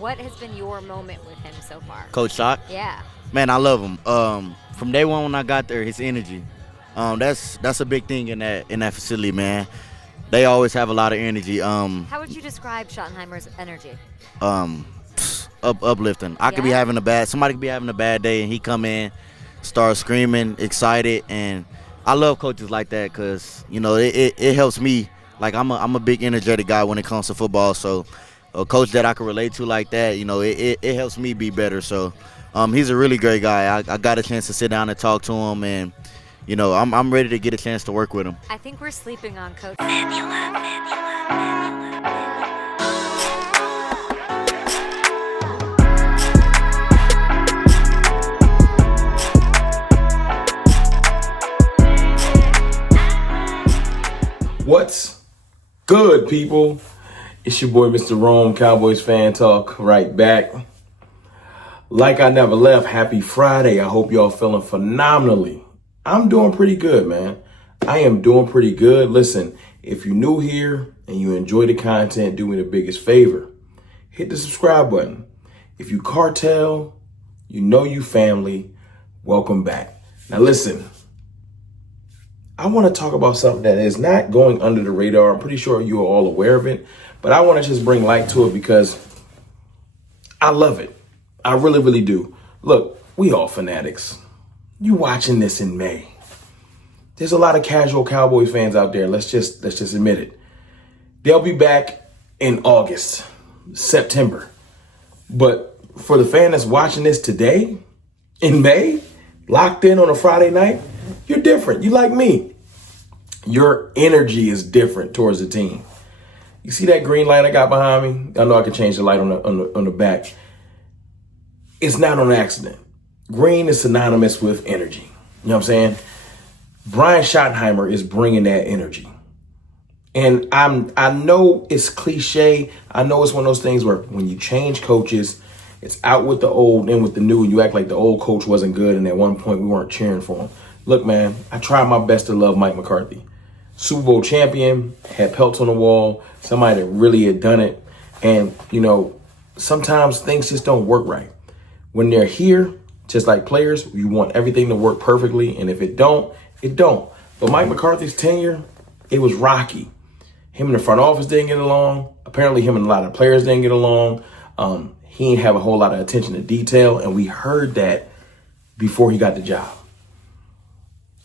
What has been your moment with him so far? Coach Shock, Yeah. man, I love him. From day one when I got there, his energy. That's a big thing in that facility, man. They always have a lot of energy. How would you describe Schottenheimer's energy? Um, uplifting. I could be Yeah? having somebody could be having a bad day, and he come in, start screaming, excited, and I love coaches like that because it helps me. Like I'm a big energetic guy when it comes to football, so a coach that I can relate to like that, it helps me be better. So, he's a really great guy. I got a chance to sit down and talk to him, and I'm ready to get a chance to work with him. I think we're sleeping on Coach. What's good, people? It's your boy, Mr. Rome, Cowboys Fan Talk, right back. Like I never left, happy Friday. I hope y'all feeling phenomenally. I'm doing pretty good, man. I am doing pretty good. Listen, if you're new here and you enjoy the content, do me the biggest favor. Hit the subscribe button. If you cartel, you family, welcome back. Now listen, I want to talk about something that is not going under the radar. I'm pretty sure you are all aware of it, but I want to just bring light to it because I love it. I really, really do. Look, we all fanatics. You watching this in May. There's a lot of casual Cowboys fans out there. Let's just admit it. They'll be back in August, September. But for the fan that's watching this today, in May, locked in on a Friday night, you're different. You like me. Your energy is different towards the team. You see that green light I got behind me? I know I can change the light on the back. It's not on accident. Green is synonymous with energy. You know what I'm saying? Brian Schottenheimer is bringing that energy. And I know it's cliche. I know it's one of those things where when you change coaches, it's out with the old, in with the new, and you act like the old coach wasn't good, and at one point we weren't cheering for him. Look, man, I tried my best to love Mike McCarthy. Super Bowl champion, had pelts on the wall, somebody that really had done it. And, sometimes things just don't work right. When they're here, just like players, you want everything to work perfectly. And if it don't, it don't. But Mike McCarthy's tenure, it was rocky. Him and the front office didn't get along. Apparently him and a lot of players didn't get along. He didn't have a whole lot of attention to detail. And we heard that before he got the job.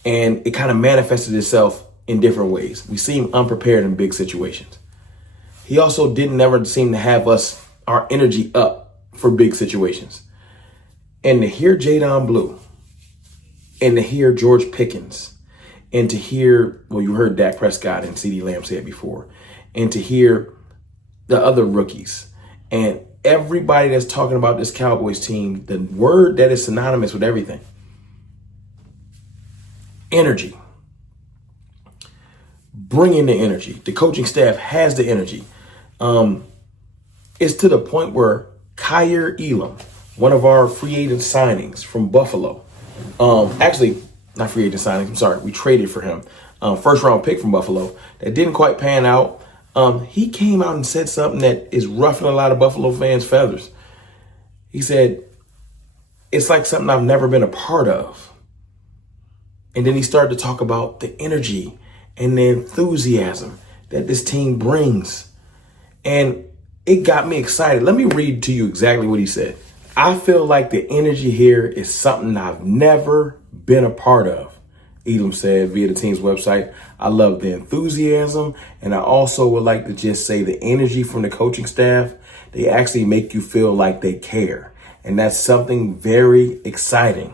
And it kind of manifested itself in different ways. We seem unprepared in big situations. He also didn't ever seem to have our energy up for big situations. And to hear Jadon Blue, and to hear George Pickens, and to hear, well, you heard Dak Prescott and CeeDee Lamb say it before, and to hear the other rookies, and everybody that's talking about this Cowboys team, the word that is synonymous with everything, energy. Bring in the energy. The coaching staff has the energy. It's to the point where Kyer Elam, one of our free agent signings from Buffalo, actually not free agent signings, I'm sorry, we traded for him, first round pick from Buffalo that didn't quite pan out. He came out and said something that is ruffling a lot of Buffalo fans' feathers. He said, it's like something I've never been a part of. And then he started to talk about the energy and the enthusiasm that this team brings. And it got me excited. Let me read to you exactly what he said. I feel like the energy here is something I've never been a part of, Elam said via the team's website. I love the enthusiasm, and I also would like to just say the energy from the coaching staff, they actually make you feel like they care. And that's something very exciting.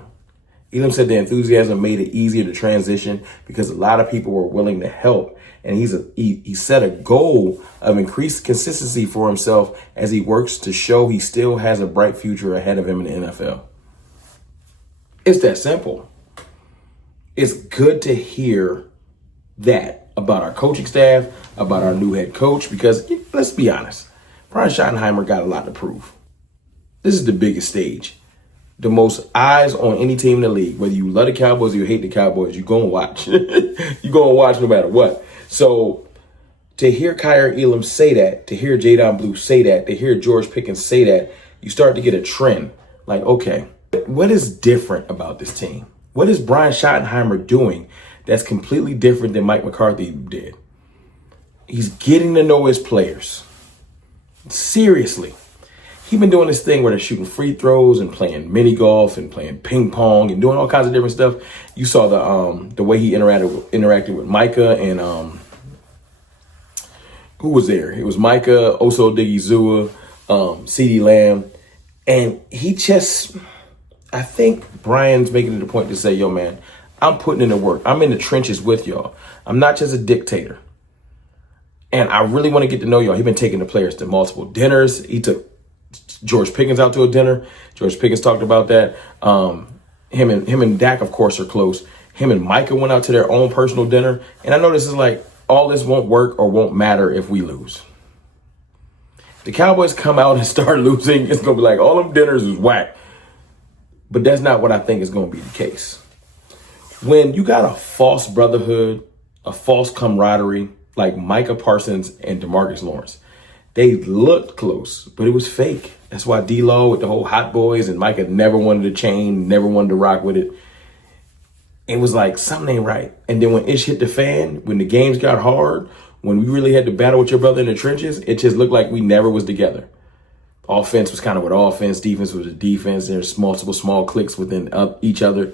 Elam said the enthusiasm made it easier to transition because a lot of people were willing to help. And he set a goal of increased consistency for himself as he works to show he still has a bright future ahead of him in the NFL. It's that simple. It's good to hear that about our coaching staff, about our new head coach, because let's be honest, Brian Schottenheimer got a lot to prove. This is the biggest stage. The most eyes on any team in the league, whether you love the Cowboys or you hate the Cowboys, you're going to watch. You're going to watch no matter what. So To hear Kyrie Elam say that, to hear Jadon Blue say that, to hear George Pickens say that, you start to get a trend. Like, okay, what is different about this team? What is Brian Schottenheimer doing that's completely different than Mike McCarthy did? He's getting to know his players. Seriously. He's been doing this thing where they're shooting free throws and playing mini golf and playing ping pong and doing all kinds of different stuff. You saw the way he interacted with Micah and who was there? It was Micah, Oso Digizua, CeeDee Lamb. And I think Brian's making it a point to say, yo, man, I'm putting in the work. I'm in the trenches with y'all. I'm not just a dictator. And I really want to get to know y'all. He's been taking the players to multiple dinners. He took George Pickens out to a dinner. George Pickens talked about that. Him and Dak, of course, are close. Him and Micah went out to their own personal dinner. And I know this is like, all this won't work or won't matter if we lose. If the Cowboys come out and start losing, it's going to be like, all them dinners is whack. But that's not what I think is going to be the case. When you got a false brotherhood, a false camaraderie, like Micah Parsons and DeMarcus Lawrence, they looked close, but it was fake. That's why D-Lo with the whole Hot Boys and Micah never wanted to chain, never wanted to rock with it. It was like, something ain't right. And then when ish hit the fan, when the games got hard, when we really had to battle with your brother in the trenches, it just looked like we never was together. Offense was kind of with offense. Defense was a defense. There's multiple small cliques within each other.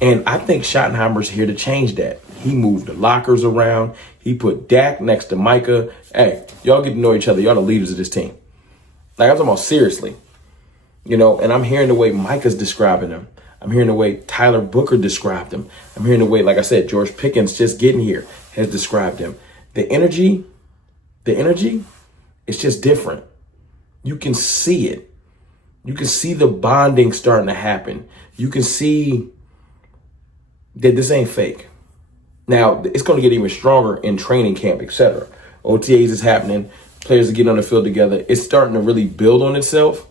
And I think Schottenheimer's here to change that. He moved the lockers around. He put Dak next to Micah. Hey, y'all get to know each other. Y'all the leaders of this team. Like, I'm talking about seriously. You know, and I'm hearing the way Micah's describing him. I'm hearing the way Tyler Booker described him. I'm hearing the way, like I said, George Pickens just getting here has described him. The energy, it's just different. You can see it. You can see the bonding starting to happen. You can see that this ain't fake. Now, it's going to get even stronger in training camp, etc. OTAs is happening. Players are getting on the field together. It's starting to really build on itself,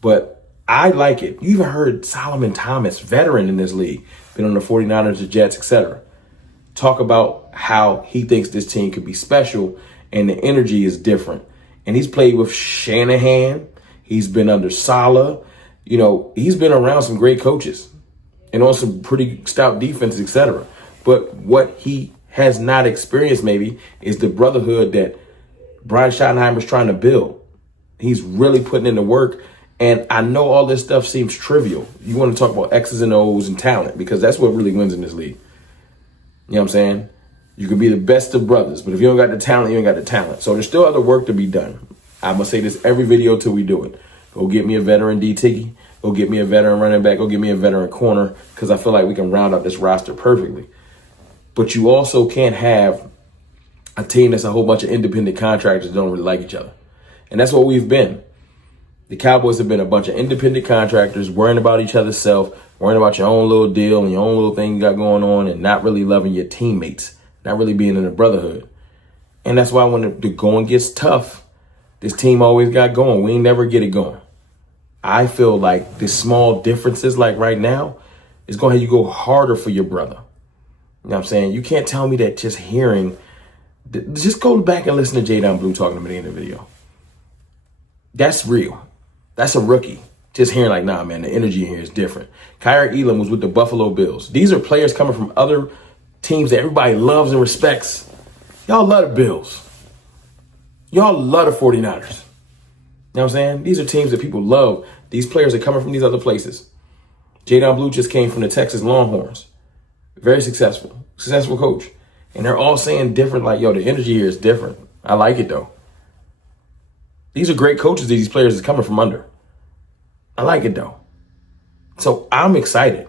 but I like it. You even heard Solomon Thomas, veteran in this league, been on the 49ers, the Jets, etc., talk about how he thinks this team could be special and the energy is different. And he's played with Shanahan. He's been under Saleh. You know, he's been around some great coaches and on some pretty stout defenses, etc. But what he has not experienced maybe is the brotherhood that Brian Schottenheimer's trying to build. He's really putting in the work. And I know all this stuff seems trivial. You want to talk about X's and O's and talent because that's what really wins in this league. You know what I'm saying? You can be the best of brothers, but if you don't got the talent, you ain't got the talent. So there's still other work to be done. I'm going to say this every video till we do it. Go get me a veteran D-Tiggy. Go get me a veteran running back. Go get me a veteran corner because I feel like we can round out this roster perfectly. But you also can't have a team that's a whole bunch of independent contractors that don't really like each other. And that's what we've been. The Cowboys have been a bunch of independent contractors worrying about each other's self, worrying about your own little deal and your own little thing you got going on and not really loving your teammates, not really being in a brotherhood. And that's why when the going gets tough, this team always got going. We ain't never get it going. I feel like the small differences like right now is going to have you go harder for your brother. You know what I'm saying? You can't tell me that just hearing, just go back and listen to Jadon Blue talking to me in the video. That's real. That's a rookie. Just hearing like, nah, man, the energy in here is different. Kyrie Elam was with the Buffalo Bills. These are players coming from other teams that everybody loves and respects. Y'all love the Bills. Y'all love the 49ers. You know what I'm saying? These are teams that people love. These players are coming from these other places. Jadon Blue just came from the Texas Longhorns. Very successful coach. And they're all saying different, like, yo, the energy here is different. I like it, though. These are great coaches that these players are coming from under. I like it, though. So I'm excited.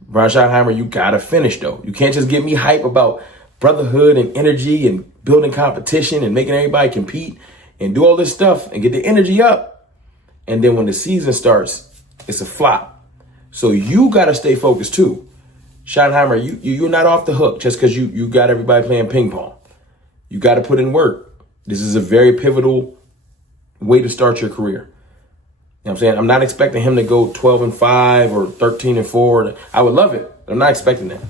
Brian Schottenheimer, you got to finish, though. You can't just give me hype about brotherhood and energy and building competition and making everybody compete and do all this stuff and get the energy up. And then when the season starts, it's a flop. So you got to stay focused, too. Schottenheimer, you're not off the hook just because you got everybody playing ping pong. You got to put in work. This is a very pivotal way to start your career. You know what I'm saying? I'm not expecting him to go 12-5 or 13-4. I would love it. I'm not expecting that.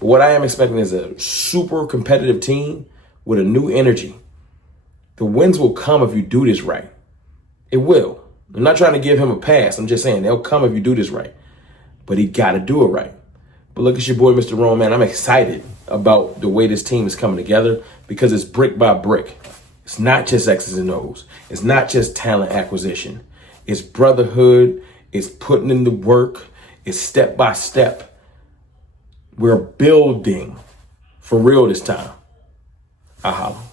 But what I am expecting is a super competitive team with a new energy. The wins will come if you do this right. It will. I'm not trying to give him a pass. I'm just saying they'll come if you do this right. But he got to do it right. But look at your boy, Mr. Rome, man. I'm excited about the way this team is coming together because it's brick by brick. It's not just X's and O's. It's not just talent acquisition. It's brotherhood. It's putting in the work. It's step by step. We're building for real this time. I holla.